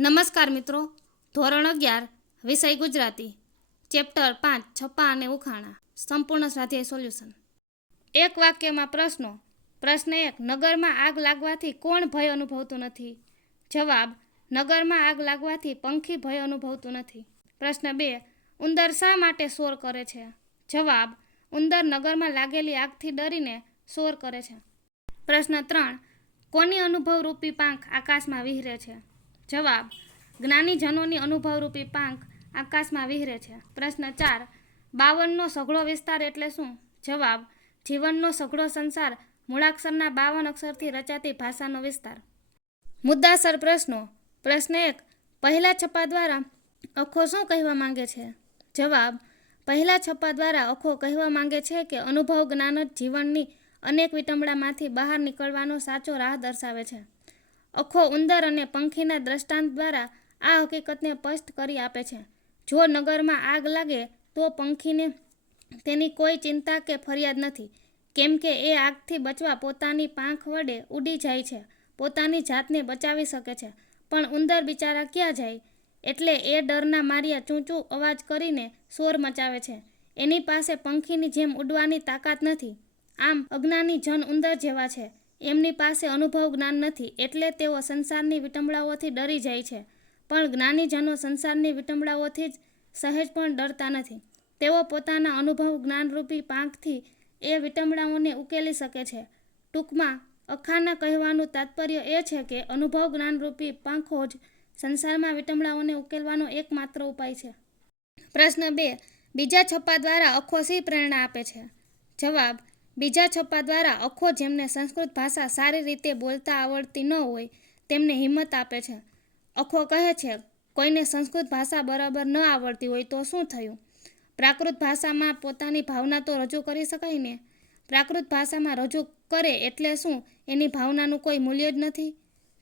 નમસ્કાર મિત્રો, ધોરણ 11 વિષય ગુજરાતી, ચેપ્ટર 5 છપ્પા અને ઉખાણા, સંપૂર્ણ સ્વાધ્યાય સોલ્યુશન. એક વાક્યમાં પ્રશ્નો. પ્રશ્ન 1. નગરમાં આગ લાગવાથી કોણ ભય અનુભવતું નથી? જવાબ: નગરમાં આગ લાગવાથી પંખી ભય અનુભવતું નથી. પ્રશ્ન 2. ઉંદર શા માટે શોર કરે છે? જવાબ: ઉંદર નગરમાં લાગેલી આગથી ડરીને શોર કરે છે. પ્રશ્ન 3. કોની અનુભવરૂપી પાંખ આકાશમાં વિહરે છે? જવાબ: જ્ઞાનીજનોની અનુભવરૂપી પાંખ આકાશમાં વિહરે છે. પ્રશ્ન 4. 52નો સઘળો વિસ્તાર એટલે શું? જવાબ: જીવનનો સઘળો સંસાર મૂળાક્ષરના 52 અક્ષરથી રચાતી ભાષાનો વિસ્તાર. મુદ્દાસર પ્રશ્નો. પ્રશ્ન 1. પહેલા છપ્પા દ્વારા અખો શું કહેવા માંગે છે? જવાબ: પહેલા છપ્પા દ્વારા અખો કહેવા માંગે છે કે અનુભવ જ્ઞાન જ જીવનની અનેક વિટંબણામાંથી બહાર નીકળવાનો સાચો રાહ દર્શાવે છે. અખો ઉંદર અને પંખીના દ્રષ્ટાંત દ્વારા આ હકીકતને સ્પષ્ટ કરી આપે છે. જો નગરમાં આગ લાગે તો પંખીને તેની કોઈ ચિંતા કે ફરિયાદ નથી, કેમ કે એ આગથી બચવા પોતાની પાંખ વડે ઉડી જાય છે, પોતાની જાતને બચાવી શકે છે. પણ ઉંદર બિચારા ક્યાં જાય? એટલે એ ડરના માર્યા ચૂંચું અવાજ કરીને શોર મચાવે છે. એની પાસે પંખીની જેમ ઉડવાની તાકાત નથી. આમ અજ્ઞાની જન ઉંદર જેવા છે. એમની પાસે અનુભવ જ્ઞાન નથી, એટલે તેઓ સંસારની વિટંબણાઓથી ડરી જાય છે. પણ જ્ઞાનીજનો સંસારની વિટંબણાઓથી જ સહેજ પણ ડરતા નથી. તેઓ પોતાના અનુભવ જ્ઞાનરૂપી પાંખથી એ વિટંબણાઓને ઉકેલી શકે છે. ટૂંકમાં અખાના કહેવાનું તાત્પર્ય એ છે કે અનુભવ જ્ઞાનરૂપી પાંખો જ સંસારમાં વિટંબણાઓને ઉકેલવાનો એકમાત્ર ઉપાય છે. પ્રશ્ન 2. બીજા છપ્પા દ્વારા અખો શી પ્રેરણા આપે છે? જવાબ: બીજા છપ્પા દ્વારા અખો જેમને સંસ્કૃત ભાષા સારી રીતે બોલતા આવડતી ન હોય તેમને હિંમત આપે છે. અખો કહે છે, કોઈને સંસ્કૃત ભાષા બરાબર ન આવડતી હોય તો શું થયું? પ્રાકૃત ભાષામાં પોતાની ભાવના તો રજૂ કરી શકાય ને? પ્રાકૃત ભાષામાં રજૂ કરે એટલે શું એની ભાવનાનું કોઈ મૂલ્ય જ નથી?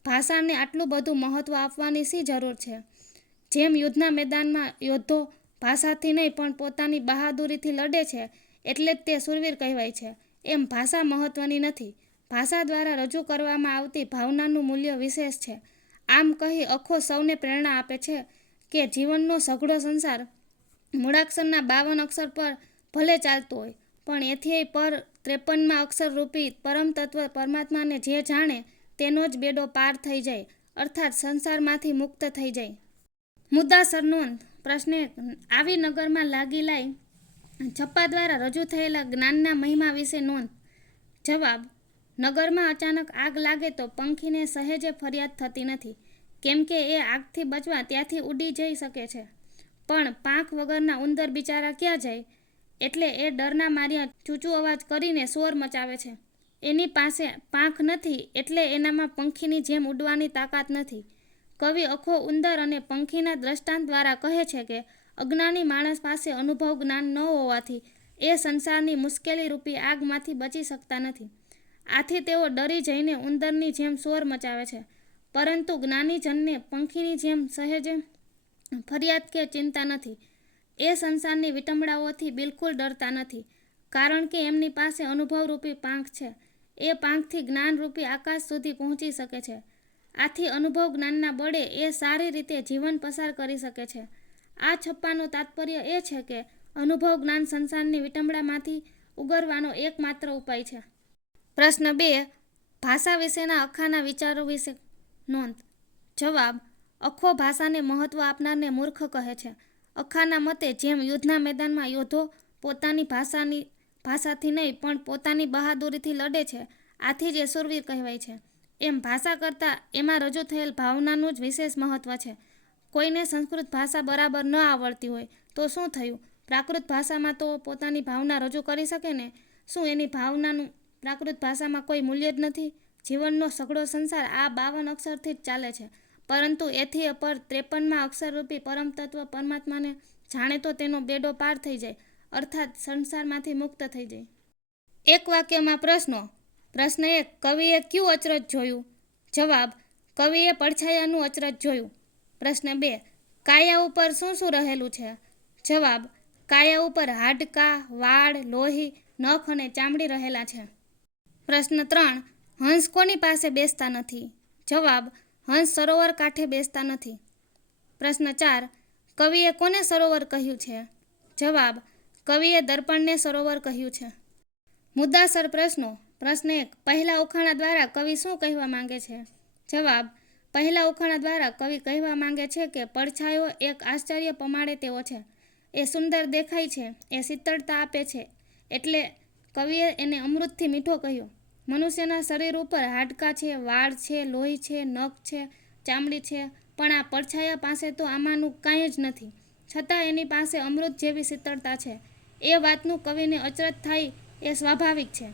ભાષાને આટલું બધું મહત્ત્વ આપવાની શી જરૂર છે? જેમ યુદ્ધના મેદાનમાં યોદ્ધો ભાષાથી નહીં પણ પોતાની બહાદુરીથી લડે છે એટલે જ તે શૂરવીર કહેવાય છે, એમ ભાષા મહત્ત્વની નથી. ભાષા દ્વારા રજૂ કરવામાં આવતી ભાવનાનું મૂલ્ય વિશેષ છે. આમ કહી અખો સૌને પ્રેરણા આપે છે કે જીવનનો સઘળો સંસાર મૂળાક્ષરના 52 અક્ષર પર ભલે ચાલતો હોય, પણ એથી પર 53મા અક્ષરરૂપી પરમતત્વ પરમાત્માને જે જાણે તેનો જ બેડો પાર થઈ જાય, અર્થાત સંસારમાંથી મુક્ત થઈ જાય. મુદ્દાસર નોંધ. પ્રશ્ન 1. આવી નગરમાં લાગી લાઈ છપ્પા દ્વારા રજૂ થયેલા જ્ઞાનના મહિમા વિશે નોંધ. જવાબ: નગરમાં અચાનક આગ લાગે તો પંખીને સહેજે ફરિયાદ થતી નથી, કેમ કે એ આગથી બચવા ત્યાંથી ઉડી જઈ શકે છે. પણ પાંખ વગરના ઉંદર બિચારા ક્યાં જાય? એટલે એ ડરના માર્યા ચૂચું અવાજ કરીને શોર મચાવે છે. એની પાસે પાંખ નથી, એટલે એનામાં પંખીની જેમ ઉડવાની તાકાત નથી. કવિ અખો ઉંદર અને પંખીના દ્રષ્ટાંત દ્વારા કહે છે કે અજ્ઞાની માણસ પાસે અનુભવ જ્ઞાન ન હોવાથી એ સંસારની મુશ્કેલી રૂપી આગમાંથી બચી શકતા નથી. આથી તેઓ ડરી જઈને ઉંદરની જેમ શોર મચાવે છે. પરંતુ જ્ઞાનીજનને પંખીની જેમ સહેજે ફરિયાદ કે ચિંતા નથી. એ સંસારની વિટંબણાઓથી બિલકુલ ડરતા નથી, કારણ કે એમની પાસે અનુભવરૂપી પાંખ છે. એ પાંખથી જ્ઞાનરૂપી આકાશ સુધી પહોંચી શકે છે. આથી અનુભવ જ્ઞાનના બળે એ સારી રીતે જીવન પસાર કરી શકે છે. આ છપ્પાનું તાત્પર્ય એ છે કે અનુભવ જ્ઞાન સંસારની વિટંબણામાંથી ઉગરવાનો એકમાત્ર ઉપાય છે. પ્રશ્ન 2. ભાષા વિશેના અખાના વિચારો વિશે નોંધ. જવાબ: અખો ભાષાને મહત્ત્વ આપનારને મૂર્ખ કહે છે. અખાના મતે જેમ યુદ્ધના મેદાનમાં યોદ્ધો પોતાની ભાષાથી નહીં પણ પોતાની બહાદુરીથી લડે છે, આથી જ એ શૂરવીર કહેવાય છે, એમ ભાષા કરતાં એમાં રજૂ થયેલ ભાવનાનું જ વિશેષ મહત્ત્વ છે. કોઈને સંસ્કૃત ભાષા બરાબર ન આવડતી હોય તો શું થયું? પ્રાકૃત ભાષામાં તો પોતાની ભાવના રજૂ કરી શકે ને? શું એની ભાવનાનું પ્રાકૃત ભાષામાં કોઈ મૂલ્ય જ નથી? જીવનનો સઘળો સંસાર આ 52 અક્ષરથી જ ચાલે છે, પરંતુ એથી પર 53મા અક્ષરરૂપી પરમતત્વ પરમાત્માને જાણે તો તેનો બેડો પાર થઈ જાય, અર્થાત સંસારમાંથી મુક્ત થઈ જાય. એક વાક્યમાં પ્રશ્નો. પ્રશ્ન 1. કવિએ કયું અચરજ જોયું? જવાબ: કવિએ પડછાયાનું અચરજ જોયું. પ્રશ્ન 2. કાયા ઉપર શું શું રહેલું છે? જવાબ: કાયા ઉપર હાડકાં, વાળ, લોહી, નખ અને ચામડી રહેલા છે. પ્રશ્ન 3. હંસ કોની પાસે બેસતા નથી? જવાબ: હંસ સરોવર કાંઠે બેસતા નથી. પ્રશ્ન 4. કવિએ કોને સરોવર કહ્યું છે? જવાબ: કવિએ દર્પણને સરોવર કહ્યું છે. મુદ્દાસર પ્રશ્નો. પ્રશ્ન 1. પહેલા ઉખાણા દ્વારા કવિ શું કહેવા માંગે છે? જવાબ: પહેલા ઉખાણા દ્વારા કવિ કહેવા માંગે છે કે પડછાયો એક આશ્ચર્ય પમાડે તેવો છે. એ સુંદર દેખાય છે, એ શીતળતા આપે છે, એટલે કવિએ એને અમૃતથી મીઠો કહ્યો. મનુષ્યના શરીર ઉપર હાડકાં છે, વાળ છે, લોહી છે, નખ છે, ચામડી છે, પણ આ પડછાયા પાસે તો આમાંનું કાંઈ જ નથી, છતાં એની પાસે અમૃત જેવી શીતળતા છે. એ વાતનું કવિને અચરજ થાય એ સ્વાભાવિક છે.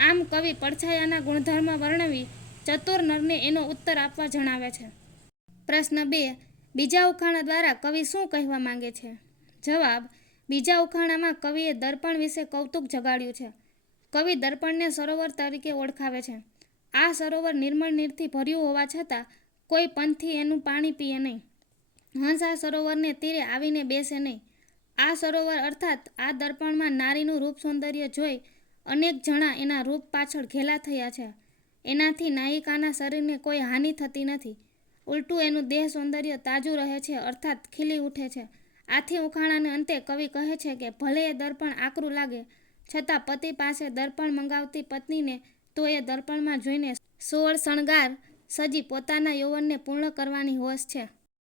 આમ કવિ પડછાયાના ગુણધર્મ વર્ણવી ચતુર નરને એનો ઉત્તર આપવા જણાવે છે. પ્રશ્ન 2. બીજા ઉખાણા દ્વારા કવિ શું કહેવા માંગે છે? જવાબ: બીજા ઉખાણામાં કવિએ દર્પણ વિશે કૌતુક જગાડ્યું છે. કવિ દર્પણને સરોવર તરીકે ઓળખાવે છે. આ સરોવર નિર્મળ નીરથી ભર્યું હોવા છતાં કોઈ પંથી એનું પાણી પીએ નહીં. હંસ આ સરોવરને તીરે આવીને બેસે નહીં. આ સરોવર અર્થાત આ દર્પણમાં નારીનું રૂપ સૌંદર્ય જોઈ અનેક જણા એના રૂપ પાછળ ઘેલા થયા છે. એનાથી નાયિકાના શરીરને કોઈ હાનિ થતી નથી. ઉલટું એનું દેહ સૌંદર્ય તાજું રહે છે, અર્થાત ખીલી ઉઠે છે. આથી ઉખાણાને અંતે કવિ કહે છે કે ભલે એ દર્પણ આકરું લાગે, છતાં પતિ પાસે દર્પણ મંગાવતી પત્નીને તો એ દર્પણમાં જોઈને સોળ શણગાર સજી પોતાના યૌવનને પૂર્ણ કરવાની હોશ છે.